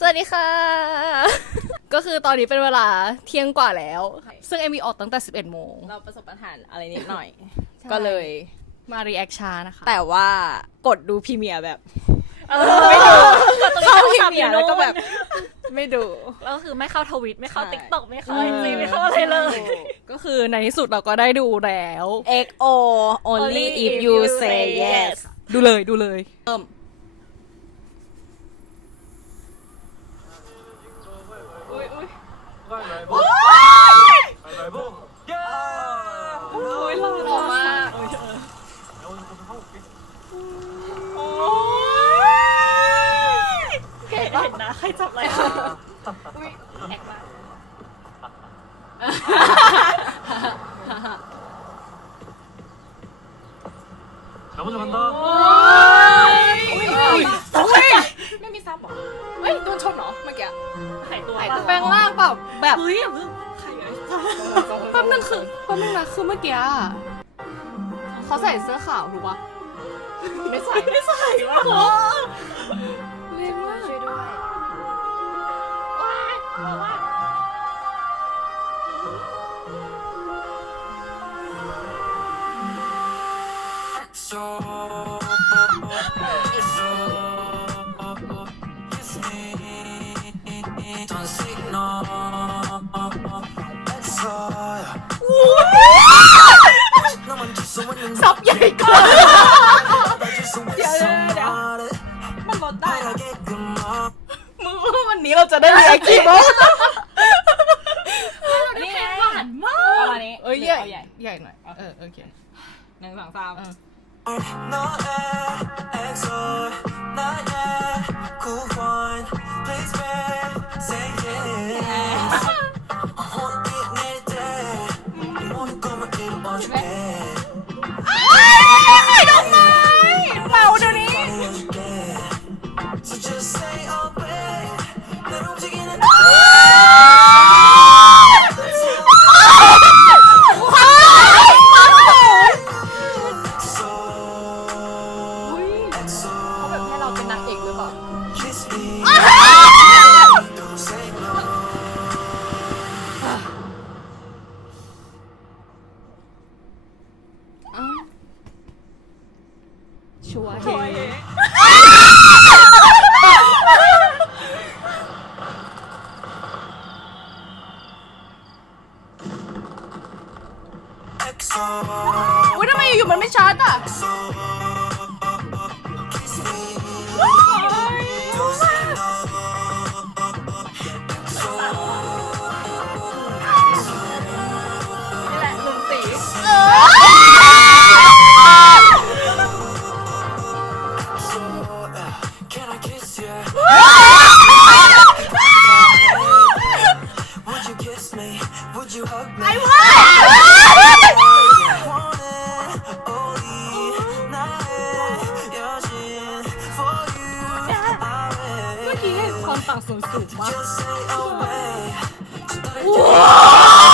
สวัสดีค่ะ ก็คือตอนนี้เป็นเวลาเที่ยงกว่าแล้ว ซึ่งเอมีออกตั้งแต่ 11 โมง เราประสบปัญหาอะไรนิดหน่อย ใช่ ก็เลย มารีแอคช้านะคะ แต่ว่ากดดูพรีเมียร์แบบไม่ดูเข้าพรีเมียร์แล้วก็แบบ ไม่ดู แล้วคือไม่เข้าทวิตไม่เข้าใช่ ติ๊กต็อกไม่เข้าไอจีไม่เข้าอะไรเลย ก็คือในที่สุดเราก็ได้ดูแล้ว XO only if you say yes ดูเลยดูเลยเริ่ม โอ้ยหล่อมาก เห็นนะใครจับอะไรอุ้ยแอกมาก 나 먼저 간다. ไม่มีซับหรอเฮ้ยโดนชนเหรอเมื่อกี้ ห ายตัวแปลงร่างแบบแบบเฮ้ยอย่าเพิ่งใครเลยแป๊บนึงคือแป๊บนึงนะคือเมื่อกี้อะเขาใส่เสื้อขาวถูกปะไม่ใส่ไม่ใส่วะ ซับใหญ่เกินเดี๋ยวเดี๋ยวมันบอกได้ละเมื่าวันนี้เราจะได้เรียกกี่โมงนี่ไงหวานมากประนี้เอ้ยใหญ่อใหญ่ใหญ่หน่อยเออโอเคหนึ่งสองสาม ชัวร์โอ้ย will เมื่อกี้เห็นความต่างสูงสูงมาก Just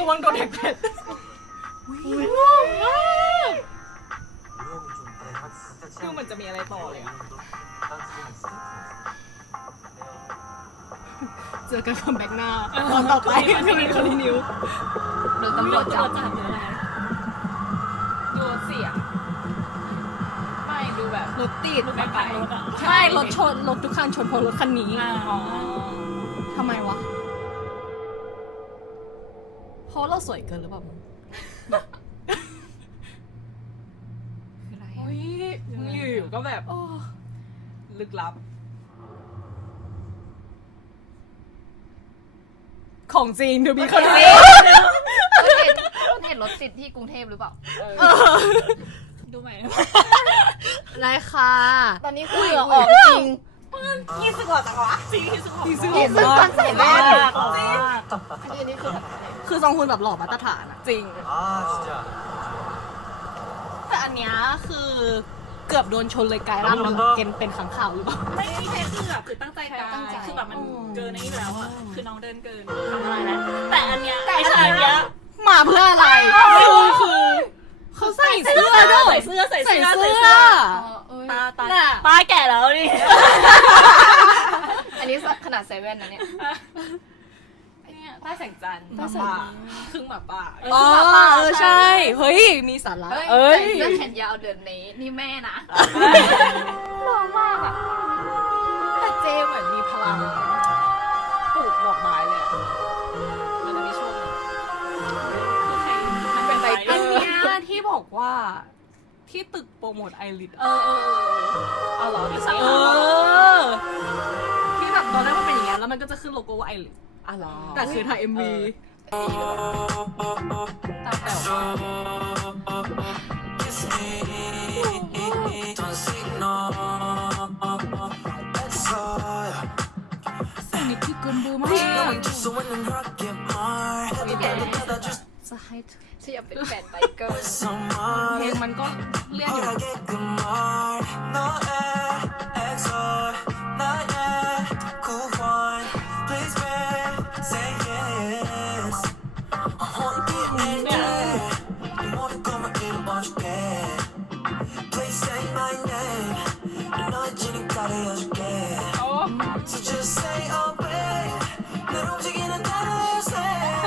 ระวังโดนแท็กแพดดูเหมือนจะมีอะไรต่อเลยอะ아เจอกันคัมแบ็กหน้าตอนต่อไปจะเป็นคอนติเนียโดนตำรวจจับจับหรืออะไรดูเสียงไม่ดูแบบรถติดไม่ไปรถอะใช่รถชนรถทุกคันชนเพราะรถคันนี้อ๋อทำไมวะ เพราะเราสวยเกินหรือเปล่ามึงคืออะไรเฮ้ยมึงอยู่ๆก็แบบลึกลับ ของจริงดูมีคนเจริงห็นเห็นรถติดที่กรุงเทพหรือเปล่า ดูใหม่ได้ค่ะตอนนี้คือเหงื่อออกจริง ยี่สิบกว่าจังวะจริงยี่สิบกว่าที่ซื้อนี่ซึ่งตอนใส่แว่นจริงอันนี้นี่คือแบบ คือจองคุณแบบหล่อมาตรฐานอะจริง 아 진짜 แต่อันเนี้ยคือเกือบโดนชนเลยกลายร่างเป็นเกณฑ์เป็นขังข่าวหรือเปล่า ไม่มีใครคือแบบคือตั้งใจกายคือแบบมันเกินนี้แล้วอะคือน้องเดินเกินทำอะไรแล้วแต่อันเนี้ยแต่อันเนี้ย มาเพื่ออะไรคือคือเขาใส่เสื้อด้วย ใส่เสื้อใส่ ใส่ เสื้อ เสื้อ เอ้ย ตาตา น่ะ ป้าแก่แล้วนี่ อันนี้ขนาดใส่แว่นนะเนี่ย เนี่ย ใต้แสงจันทร์ใต้แสงจันทร์ครึ่งหมาป่าอ๋อเออใช่ เฮ้ย มีสาระเอ้ยเอ้ยใส่เสื้อแขนยาวเดือนนี้นี่แม่นะหล่อมากอะแต่เจเหมือนมีพลังปลูกดอกไม้เลยอะมันจะมีช่วงหนึ่งคือใครมันเป็นใบอัเตนยเนี้ยที่บอกว่าที่ตึกโปรโมทไอริสเออเออเอาเหรอที่สั่งเออที่แบบตอนแรกมันเป็นอย่างเงี้ยแล้วมันก็จะขึ้นโลโก้ว่าไอริส อ๋อเหรอแต่คือถ่าย MV ตาแป๋วมาก kiss me don't say no that's all ใส่นิดที่เกินเบอร์มาก just when I'm rocking more everybody just จะให้ฉันอยากเป็นแฟนไบเกอร์ some เพล more งมันก็เรียกอยู่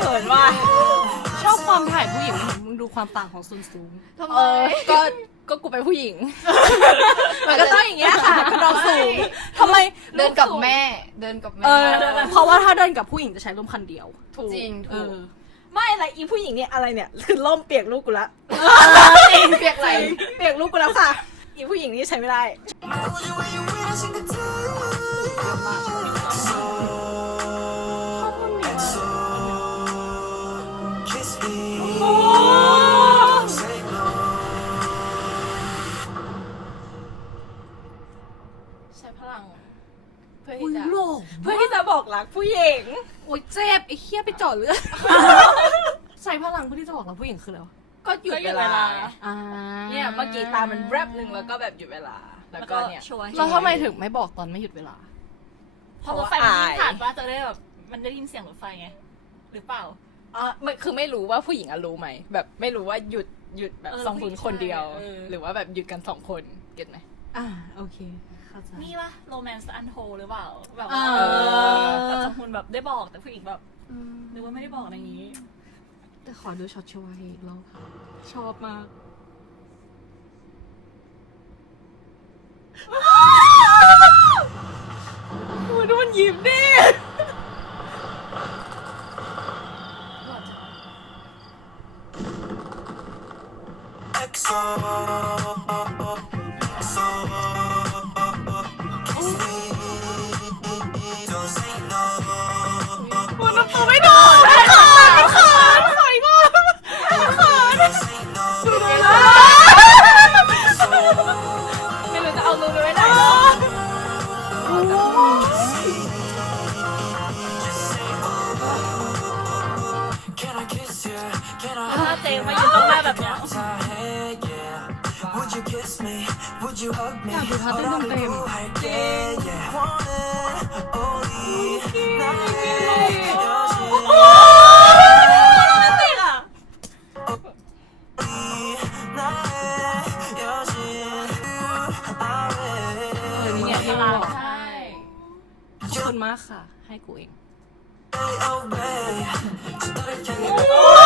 เขินว่ะชอบความถ่ายผู้หญิงมึงดูความต่างของซุนซูงทำไม เออก็ก็กูเป็นผู้หญิง มันก็ต้องอย่างเงี้ยค่ะกระดองสูงทำไมเดินกับแม่ เดินกับแม่ เออเพราะว่าถ้าเดินกับผู้หญิงจะใช้ร่มคันเดียวถูกจริงเอถูกอไม่อะไรอีผู้หญิงเนี่ยอะไรเนี่ย คือล่มเปียกลูกกูละ เปียกไหล เปียกลูกกูแล้วค่ะ อีผู้หญิงนี่ใช้ไม่ได้ Would you when you win I think it's so EXO kiss me don't say no ใช้พลัง เพื่ออุ้ที่ยจะโลกเพื่อที่จะบอกรักผู้หญิง โอ้ยเจ็บไอ้เคี้ยไปเจอดเลือด ใช้พลังเพื่อที่จะบอกเราผู้หญิงคืออะไรวะ ก็หยุดก็หยุเวดเวลา ลาอ่าเนี่ยเมื่อกี้ตามันแรบนึงแล้วก็แบบหยุดเวลา แล้วก็เนี่ย ชัวร์เราทำไมถึงไม่บอกตอนไม่หยุดเวลา เพราะรถไฟมันวิ่งผ่านว่าจะได้แบบมันได้ยินเสียงรถไฟไงหรือเปล่า อะไม่คือไม่รู้ว่าผู้หญิงอะรู้ไหม แบบไม่รู้ว่าหยุดหยุดแบบเออสองคนคนเดียวเออ หรือว่าแบบหยุดกันสองคนเก็ตไหม อ่าโอเคเข้าใจ นี่ปะโรแมนต์อันโทหรือเปล่าแบบอ่าว่าแต่สองคนแบบได้บอกแต่ผู้หญิงแบบนึกว่าไม่ได้บอกอะไรอย่างนี้ แต่ขอดูช็อตชวาอีกรอบค่ะ ชอบมาก โอ้ยดูมันยิ้มดิ EXO EXO kiss me don't say no มันน้ำตาไม่โดนไม่ขอน เจ๊มาอยู่ตรงหน้าแบบเนี้ย Would you kiss me? Would you hug me? Yeah, but how did you play? Yeah, yeah. Wanna only night. ขอบคุณมากค่ะ ให้กูเอง Obey, obey.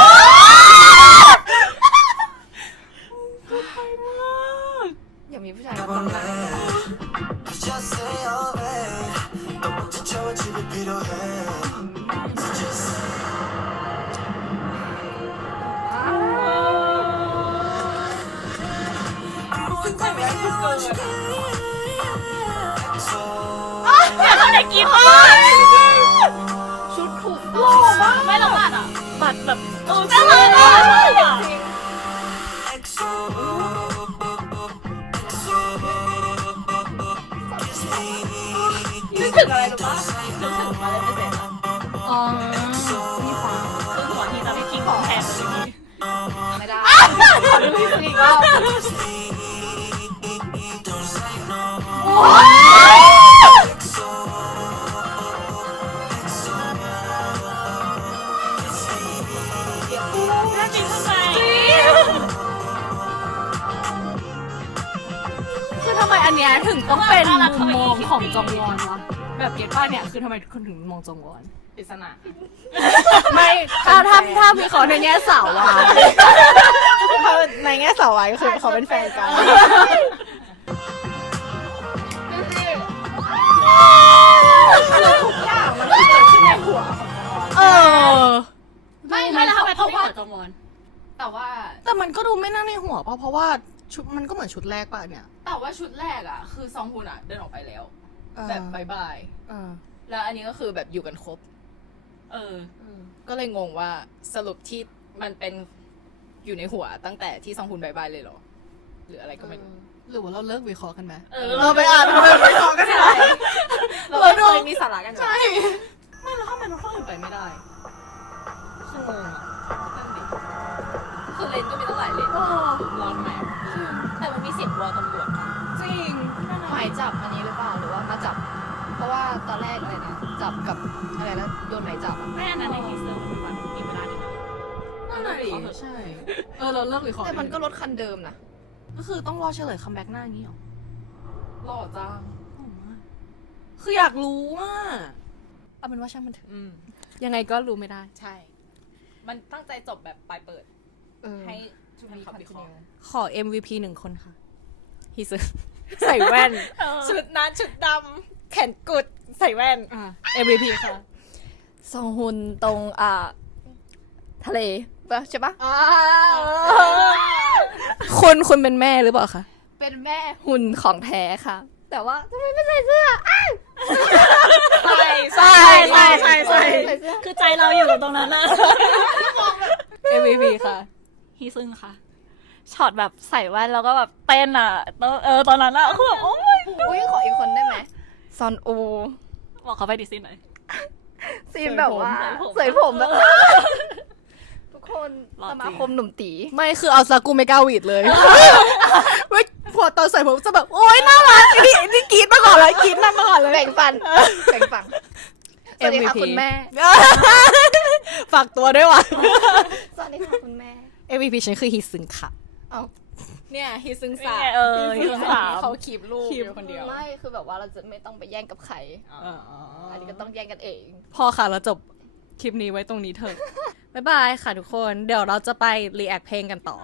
เกิน so อยากเอาเด็กกินมากชุดถูกต้องมากไม่ละบาดอะบัดแบบเออน่ารักมากอะ EXO EXO Kiss me นึกถึงอะไรรู้ปะนึกถึงมาเลยเปอร์เซ็นต์อะอ๋อมีความคือหัวที่จะไม่ทิ้งของแทนเลยไม่ได้ขอดูอีกรอบ น่ากินทำไมคือทำไมอันเนี้ยถึงต้องเป็นมุมมองของจองวอนวะแบบเก็ตป้าเนี่ยคือทำไมคนถึงมองจองวอน ปริศนาไม่ถ้าถ้าถ้ามีเขาในแง่สาววายถ้าในแง่สาววายก็คือเขาเป็นแฟนกัน ทุกอย่างมันเกิดขึ้นในหัวเออ ไม่ไม่แล้วทำไมเขาไม่หัวจงวอนแต่ว่า แต่มันก็ดูไม่น่าในหัวป่ะเพราะว่าชุดมันก็เหมือนชุดแรกป่ะเนี่ยแต่ว่าชุดแรกอะ คือซองฮุนอะ เดินออกไปแล้ว เออแบบบายบาย เออ แล้วอันนี้ก็คือแบบอยู่กันครบ เออ ก็เลยงงว่าสรุปที่มันเป็นอยู่ในหัวตั้งแต่ที่ซองคุณบายบายเลยเหรอ หรืออะไรก็ไม่รู้ หรือว่าเราเลิกวิเคราะห์กันไหมเออเราไปอ่านเราไปวิเคราะห์กันไหนเราไม่เคยมีสาระกันเหรอใช่ไม่แล้วทำไมมันเข้าอื่นไปไม่ได้คืองงอะนั่นดิคือเลนก็มีตั้งหลายเลนร้อนไหมแต่มันมีเสียงวอลตำรวจนะจริงหมายจับอันนี้หรือเปล่าหรือว่ามาจับ เพราะว่าตอนแรกอะไรนะจับกับอะไรแล้วโดนหมายจับอะแม่นั้นในทีเซอร์มันมีวันมีเวลาหนึ่งอะนั่นน่ะดิใช่เออเราเลิกวิเคราะห์แต่มันก็รถคันเดิมนะ ก็คือต้องรอเฉลยคัมแบ็กหน้าอย่างนี้หรอหล่อจังคืออยากรู้ว่าเอาเป็นว่าช่างมันเถอะอืม ยังไงก็รู้ไม่ได้ ใช่ มันตั้งใจจบแบบปลายเปิดเออให้ทุกคนเขาวิเคราะห์ขอ MVP หนึ่งคนค่ะฮิซึใส่แว่น ชุดนั้นชุดดำแขนกุดใส่แว่น อ่า MVP ค่ะซองฮุนตรงอ่าทะเลปะใช่ปะ คุณคุณเป็นแม่หรือเปล่าคะ เป็นแม่หุ่นของแท้ค่ะ แต่ว่าทำไมไม่ใส่เสื้ออ้าวใช่ใช่ใช่ใช่ใช่ใส่เสื้อ คือใจเราอยู่ตรงนั้นนะ MVP ค่ะ ฮีซึงค่ะ ช็อตแบบใส่แว่นแล้วก็แบบเต้นอะตอนเออตอนนั้นอะคือแบบโอ้ยอุ้ยขออีกคนได้ไหมซอนอู บอกเขาไปดิซินหน่อย ซีนแบบว่าสสววยยผผมมแบบ ทุกคนหล่อจริงสมาคมหนุ่มตี ไม่คือเอาซากูไม่กล้าหวีดเลยเว้ยพอตอนใส่ผมจะแบบโอ๊ยน่ารักนี่นี่กรีดมาก่อนเลยกรีดนำมาก่อนเลย แบ่งปัน แบ่งปันสวัสดีค่ะ MVP คุณแม่ ฝากตัวด้วยว่ะ สวัสดีค่ะคุณแม่ MVP ฉันคือฮิซึงค่ะเนี่ยฮิซึงสานี่ไงเออฮีซึงสาม เขาคีบรูปอยู่คนเดียวไม่คือแบบว่าเราจะไม่ต้องไปแย่งกับใคร อันนี้ก็ต้องแย่งกันเอง พอค่ะเราจบ คลิปนี้ไว้ตรงนี้เถอะ บ๊ายบายค่ะทุกคน เดี๋ยวเราจะไปรีแอคเพลงกันต่อ